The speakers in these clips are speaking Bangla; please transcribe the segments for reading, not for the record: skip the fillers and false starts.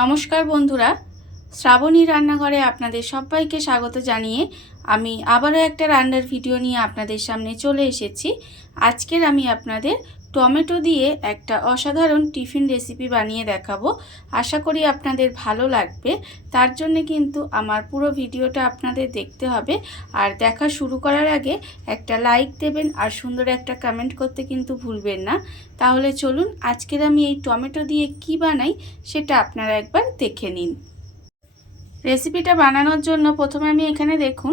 নমস্কার বন্ধুরা, শ্রাবণী রান্নাঘরে আপনাদের সবাইকে স্বাগত জানিয়ে আমি আবারও একটা রান্নার ভিডিও নিয়ে আপনাদের সামনে চলে এসেছি। আজকের আমি আপনাদের টমেটো দিয়ে একটা অসাধারণ টিফিন রেসিপি বানিয়ে দেখাবো। আশা করি আপনাদের ভালো লাগবে। তার জন্য কিন্তু আমার পুরো ভিডিওটা আপনাদের দেখতে হবে। আর দেখা শুরু করার আগে একটা লাইক দেবেন আর সুন্দর একটা কমেন্ট করতে কিন্তু ভুলবেন না। তাহলে চলুন আজকের আমি এই টমেটো দিয়ে কি বানাই সেটা আপনারা একবার দেখে নিন। রেসিপিটা বানানোর জন্য প্রথমে আমি এখানে দেখুন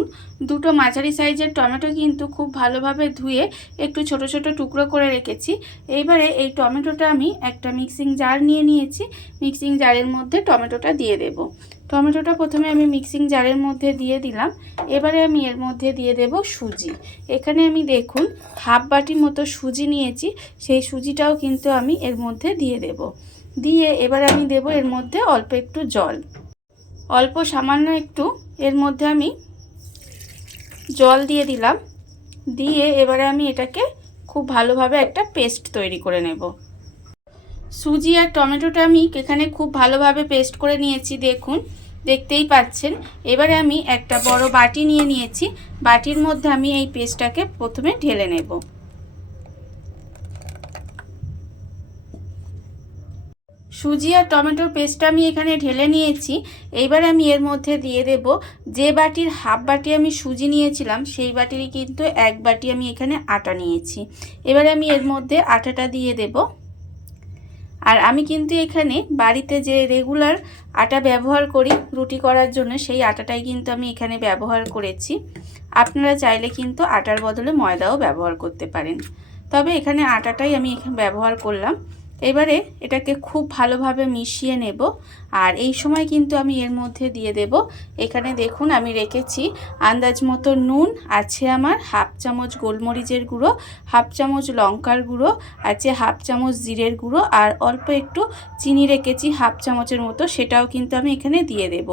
দুটো মাঝারি সাইজের টমেটো কিন্তু খুব ভালোভাবে ধুয়ে একটু ছোট ছোট টুকরো করে রেখেছি। এইবারে এই টমেটোটা আমি একটা মিক্সিং জার নিয়ে নিয়েছি। মিক্সিং জারের মধ্যে টমেটোটা দিয়ে দেব। টমেটোটা প্রথমে আমি মিক্সিং জারের মধ্যে দিয়ে দিলাম। এবারে আমি এর মধ্যে দিয়ে দেব সুজি। এখানে আমি দেখুন হাফ বাটির মতো সুজি নিয়েছি। সেই সুজিটাও কিন্তু আমি এর মধ্যে দিয়ে দেব। দিয়ে এবারে আমি দেব এর মধ্যে অল্প একটু জল, অল্প সামান্য একটু এর মধ্যে আমি জল দিয়ে দিলাম। দিয়ে এবারে আমি এটাকে খুব ভালোভাবে একটা পেস্ট তৈরি করে নেব। সুজি আর টমেটোটা আমি এখানে খুব ভালোভাবে পেস্ট করে নিয়েছি, দেখুন দেখতেই পাচ্ছেন। এবারে আমি একটা বড় বাটি নিয়ে নিয়েছি। বাটির মধ্যে আমি এই পেস্টটাকে প্রথমে ঢেলে নেব। সুজি আর টমেটোর পেস্টটা আমি এখানে ঢেলে নিয়েছি। এইবার আমি এর মধ্যে দিয়ে দেব যে বাটির হাফ বাটি আমি সুজি নিয়েছিলাম সেই বাটিরই কিন্তু এক বাটি আমি এখানে আটা নিয়েছি। এবারে আমি এর মধ্যে আটাটা দিয়ে দেব। আর আমি কিন্তু এখানে বাড়িতে যে রেগুলার আটা ব্যবহার করি রুটি করার জন্য সেই আটাটাই কিন্তু আমি এখানে ব্যবহার করেছি। আপনারা চাইলে কিন্তু আটার বদলে ময়দাও ব্যবহার করতে পারেন, তবে এখানে আটাটাই আমি এখানে ব্যবহার করলাম। এবারে এটাকে খুব ভালোভাবে মিশিয়ে নেব। আর এই সময় কিন্তু আমি এর মধ্যে দিয়ে দেব, এখানে দেখুন আমি রেখেছি আন্দাজ মতো নুন, আছে আমার হাফ চামচ গোলমরিচের গুঁড়ো, হাফ চামচ লঙ্কার গুঁড়ো, আছে হাফ চামচ জিরের গুঁড়ো, আর অল্প একটু চিনি রেখেছি হাফ চামচের মতো, সেটাও কিন্তু আমি এখানে দিয়ে দেব।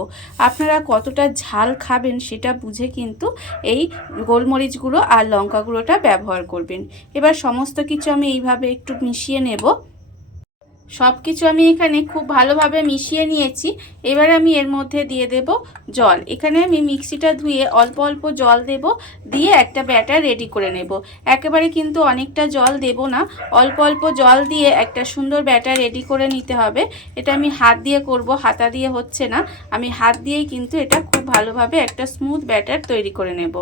আপনারা কতটা ঝাল খাবেন সেটা বুঝে কিন্তু এই গোলমরিচ গুঁড়ো আর লঙ্কা গুঁড়োটা ব্যবহার করবেন। এবার সমস্ত কিছু আমি এইভাবে একটু মিশিয়ে নেব। সব কিছু আমি এখানে খুব ভালোভাবে মিশিয়ে নিয়েছি। এবার আমি এর মধ্যে দিয়ে দেব জল। এখানে আমি মিক্সিটা ধুয়ে অল্প অল্প জল দেব, দিয়ে একটা ব্যাটার রেডি করে নেব। একেবারে কিন্তু অনেকটা জল দেব না, অল্প অল্প জল দিয়ে একটা সুন্দর ব্যাটার রেডি করে নিতে হবে। এটা আমি হাত দিয়ে করব, হাতা দিয়ে হচ্ছে না। আমি হাত দিয়েই কিন্তু এটা খুব ভালোভাবে একটা স্মুথ ব্যাটার তৈরি করে নেব।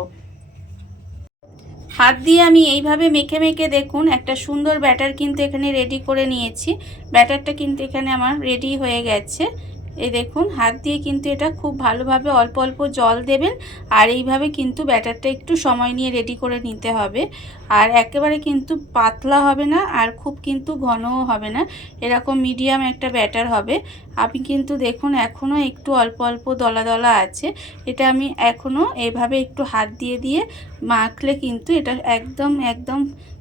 হাত দিয়ে আমি এইভাবে মেখে মেখে দেখুন একটা সুন্দর ব্যাটার কিন্তু এখানে রেডি করে নিয়েছি। ব্যাটারটা কিন্তু এখানে আমার রেডি হয়ে গেছে। এই দেখুন হাত দিয়ে কিন্তু এটা খুব ভালোভাবে অল্প অল্প জল দেবেন। আর এইভাবে কিন্তু ব্যাটারটা একটু সময় নিয়ে রেডি করে নিতে হবে। আর একেবারে কিন্তু পাতলা হবে না আর খুব কিন্তু ঘনও হবে না, এরকম মিডিয়াম একটা ব্যাটার হবে। আমি কিন্তু দেখুন এখনও একটু অল্প অল্প দলা দলা আছে। এটা আমি এখনও এভাবে একটু হাত দিয়ে দিয়ে মাখলে কিন্তু এটা একদম একদম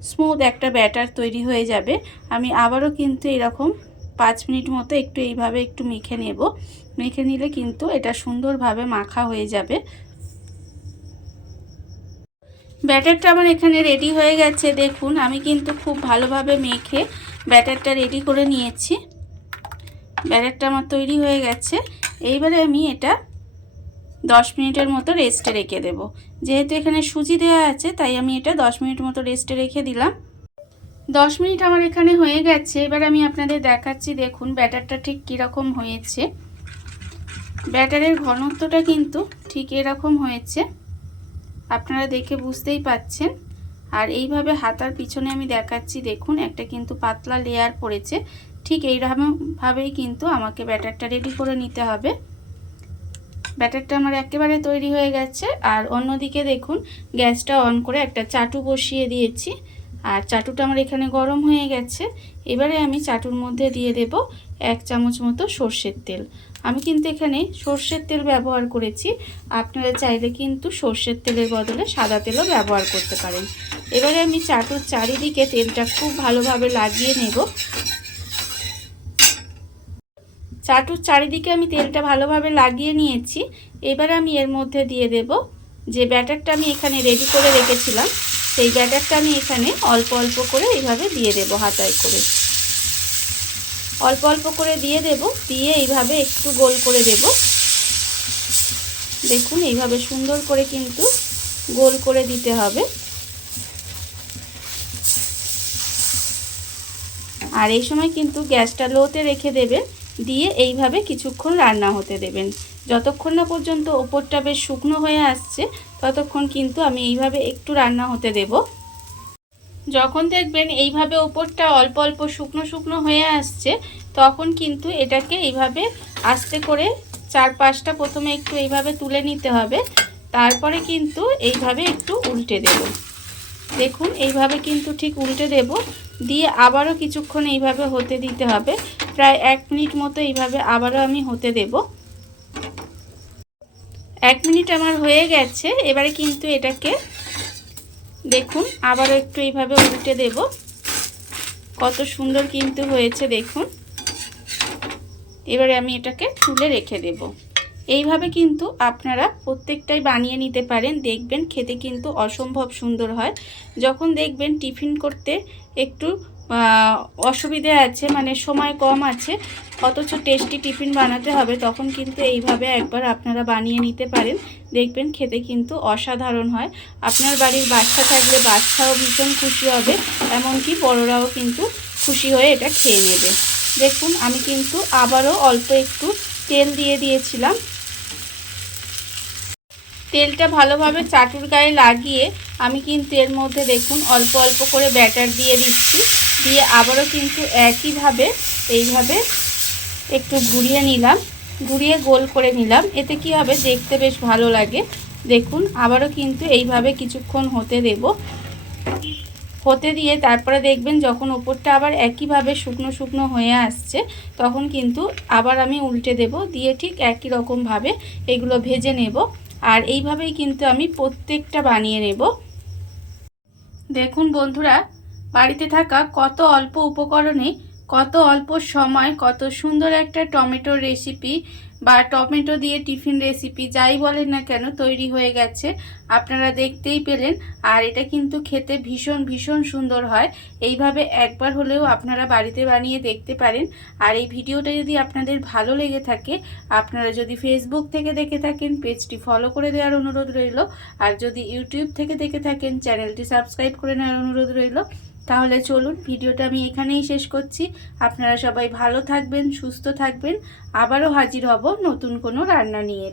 স্মুথ একটা ব্যাটার তৈরি হয়ে যাবে। আমি আবারও কিন্তু এরকম 5 মিনিট মতো একটু এইভাবে একটু মেখে নেব। মেখে নিলে কিন্তু এটা সুন্দরভাবে মাখা হয়ে যাবে। ব্যাটারটা আমার এখানে রেডি হয়ে গেছে। দেখুন আমি কিন্তু খুব ভালোভাবে মেখে ব্যাটারটা রেডি করে নিয়েছি। ব্যাটারটা আমার তৈরি হয়ে গেছে। এইবারে আমি এটা 10 মিনিটের মতো রেস্টে রেখে দেব। যেহেতু এখানে সুজি দেওয়া আছে তাই আমি এটা 10 মিনিট মতো রেস্টে রেখে দিলাম। 10 মিনিট আমার এখানে হয়ে গেছে। এবার আমি আপনাদের দেখাচ্ছি, দেখুন ব্যাটারটা ঠিক কীরকম হয়েছে। ব্যাটারের ঘনত্বটা কিন্তু ঠিক এরকম হয়েছে, আপনারা দেখে বুঝতেই পাচ্ছেন। আর এইভাবে হাতার পিছনে আমি দেখাচ্ছি, দেখুন একটা কিন্তু পাতলা লেয়ার পড়েছে। ঠিক এইরকমভাবেই কিন্তু আমাকে ব্যাটারটা রেডি করে নিতে হবে। ব্যাটারটা আমার একেবারে তৈরি হয়ে গেছে। আর অন্যদিকে দেখুন গ্যাসটা অন করে একটা চাটু বসিয়ে দিয়েছি। আর চাটুটা আমার এখানে গরম হয়ে গেছে। এবারে আমি চাটুর মধ্যে দিয়ে দেব 1 চামচ মতো সর্ষের তেল। আমি কিন্তু এখানে সর্ষের তেল ব্যবহার করেছি, আপনারা চাইলে কিন্তু সর্ষের তেলের বদলে সাদা তেলও ব্যবহার করতে পারেন। এবারে আমি চাটুর চারিদিকে তেলটা খুব ভালোভাবে লাগিয়ে নেব। চাটুর চারিদিকে আমি তেলটা ভালোভাবে লাগিয়ে নিয়েছি। এবার আমি এর মধ্যে দিয়ে দেব যে ব্যাটারটা আমি এখানে রেডি করে রেখেছিলাম, সেই ব্যাটারটা আমি এখানে অল্প অল্প করে এইভাবে দিয়ে দেব হাতায় করে। অল্প অল্প করে দিয়ে দেব, দিয়ে এইভাবে একটু গোল করে দেব। দেখুন এইভাবে সুন্দর করে কিন্তু গোল করে দিতে হবে। আর এই সময় কিন্তু গ্যাসটা লোতে রেখে দেবেন, দিয়ে এইভাবে কিছুক্ষণ রান্না হতে দেবেন। যতক্ষণ না পর্যন্ত ওপরটা বেশ শুকনো হয়ে আসছে ততক্ষণ কিন্তু আমি এইভাবে একটু রান্না হতে দেব। যখন দেখবেন এইভাবে ওপরটা অল্প অল্প শুকনো শুকনো হয়ে আসছে তখন কিন্তু এটাকে এইভাবে আস্তে করে 4-5টা প্রথমে একটু এইভাবে তুলে নিতে হবে, তারপরে কিন্তু এইভাবে একটু উল্টে দেব। দেখুন এইভাবে কিন্তু ঠিক উল্টে দেব, দিয়ে আবারও কিছুক্ষণ এইভাবে হতে দিতে হবে। প্রায় 1 মিনিট মতো এইভাবে আবারও আমি হতে দেব। 1 মিনিট আমার হয়ে গেছে। এবারে কিন্তু এটাকে দেখুন আবারও একটু এইভাবে উল্টে দেব। কত সুন্দর কিন্তু হয়েছে দেখুন। এবারে আমি এটাকে তুলে রেখে দেব। এইভাবে কিন্তু আপনারা প্রত্যেকটাই বানিয়ে নিতে পারেন, দেখবেন খেতে কিন্তু অসম্ভব সুন্দর হয়। যখন দেখবেন টিফিন করতে একটু অসুবিধে আছে, মানে সময় কম আছে, অথচ টেস্টি টিফিন বানাতে হবে, তখন কিন্তু এইভাবে একবার আপনারা বানিয়ে নিতে পারেন, দেখবেন খেতে কিন্তু অসাধারণ হয়। আপনার বাড়ির বাচ্চা থাকলে বাচ্চাও ভীষণ খুশি হবে, এমনকি বড়রাও কিন্তু খুশি হয়ে এটা খেয়ে নেবে। দেখুন আমি কিন্তু আবারও অল্প একটু তেল দিয়ে দিয়েছিলাম। তেলটা ভালোভাবে চাটুর গায়ে লাগিয়ে আমি কিন্তু এর মধ্যে দেখুন অল্প অল্প করে ব্যাটার দিয়ে দিচ্ছি, দিয়ে আবারও কিন্তু একইভাবে এইভাবে একটু ঘুরিয়ে নিলাম, ঘুরিয়ে গোল করে নিলাম। এতে কি হবে, দেখতে বেশ ভালো লাগে। দেখুন আবারও কিন্তু এইভাবে কিছুক্ষণ হতে দেব, হতে দিয়ে তারপরে দেখবেন যখন ওপরটা আবার একইভাবে শুকনো শুকনো হয়ে আসছে তখন কিন্তু আবার আমি উল্টে দেব, দিয়ে ঠিক একই রকমভাবে এগুলো ভেজে নেব। আর এইভাবেই কিন্তু আমি প্রত্যেকটা বানিয়ে নেব। দেখুন বন্ধুরা, বাড়িতে থাকা কত অল্প উপকরণে কত অল্প সময় কত সুন্দর একটা টমেটোর রেসিপি বা টমেটো দিয়ে টিফিন রেসিপি যাই বলেন না কেন তৈরি হয়ে গেছে। আপনারা দেখতেই পেলেন। আর এটা কিন্তু খেতে ভীষণ ভীষণ সুন্দর হয়। এইভাবে একবার হলেও আপনারা বাড়িতে বানিয়ে দেখতে পারেন। আর এই ভিডিওটা যদি আপনাদের ভালো লেগে থাকে, আপনারা যদি ফেসবুক থেকে দেখে থাকেন পেজটি ফলো করে দেওয়ার অনুরোধ রইল। আর যদি ইউটিউব থেকে দেখে থাকেন চ্যানেলটি সাবস্ক্রাইব করে নেওয়ার অনুরোধ রইল। তাহলে চলুন ভিডিওটা আমি এখানেই শেষ করছি। আপনারা সবাই ভালো থাকবেন, সুস্থ থাকবেন। আবারও হাজির হব নতুন কোনো রান্না নিয়ে।